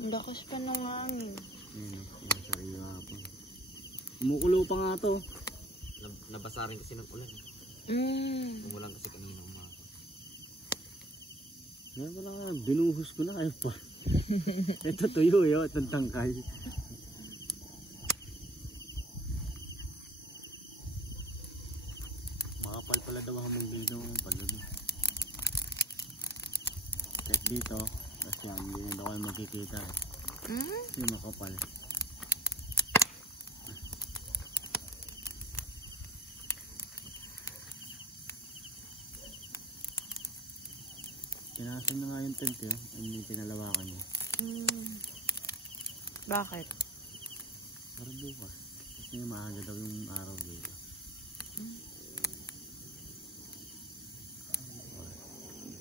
Ang lakas pa ng hangin. Ayun, sariwa pa. Umukulo pa nga to. Nabasa rin kasi ng ulan. Umulan kasi kanina umaga. Ngayon ko lang, binuhos ko na kayo pa. Ito tuyo yun, itong tangkay. Makapal pala daw hamong dito pala. Kahit dito, kasi yan, hindi na daw kayo magkikita eh. Kasi makapal. Tinasan na nga yung tent yun, hindi pinalawakan niya. Bakit? Para bukas. Kasi maaga daw yung araw dito.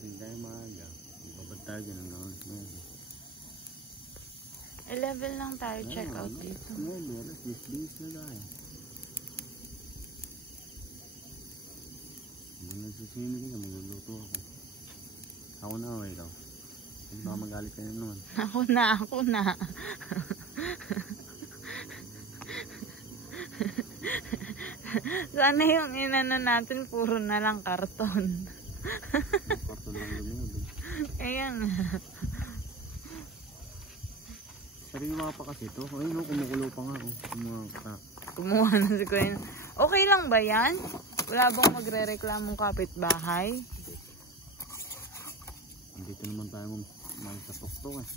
Hindi tayo maaga. Ibabad tayo dyan hanggang 11 lang tayo check out dito. Alas 10 na tayo. Habang nagsisimili ka, magluluto ako. Ako na o ikaw. Hindi baka magalit ka naman. Ako na. Sana yung inano natin puro na lang karton. Karton lang lumiyod. Ayan. Sariwa pa kasi ito. Ayun o, kumukulo pa nga o. Kumuha na si Kuya. Okay lang ba yan? Wala bang magre-reklamong kapitbahay? Dito naman tayo sa tuktok eh.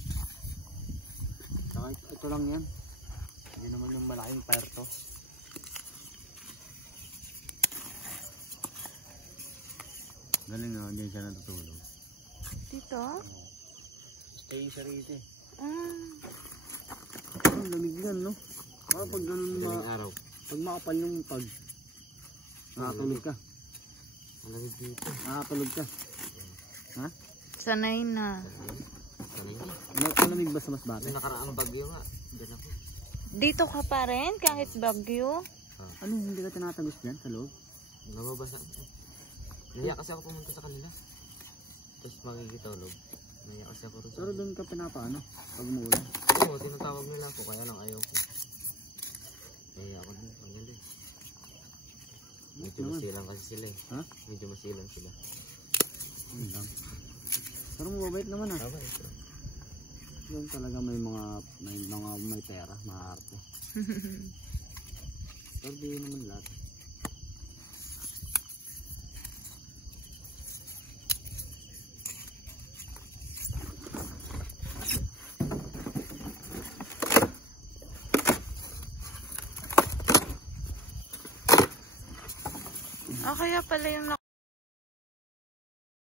Saka ito lang yan. Hindi naman yung malaking fire to. Galing nga, hindi siya natutulog. Dito? Stay sa rito eh. Ah. Ang lamig yan no? Pag ganun araw. Pag makapal yung pag nakatulog ka. Malamig dito. Nakatulog ka. Ha? Sanay na. Sanay na. Malamig ba sa mas bata? May nakaraang bagyo nga. Diyan ako. Dito ka pa rin kahit bagyo? Ano, hindi ka tinatagos dyan sa loob? Nababasa. Naiyak kasi ako pumunta sa kanila. Tapos magigitulog. Naiyak kasi ako rin. Pero doon ka pinapaano? Pag umuulan? Oo, tinatawag nila ako. Kaya lang ayaw ko. Naiyak ako din. Ang galing. Medyo masilang kasi sila eh. Ha? Medyo masilang sila. Ano lang. Pero mabait naman ah. Mabait. Yun talaga may pera, maarte. Pero di naman lahat. Kaya pala yung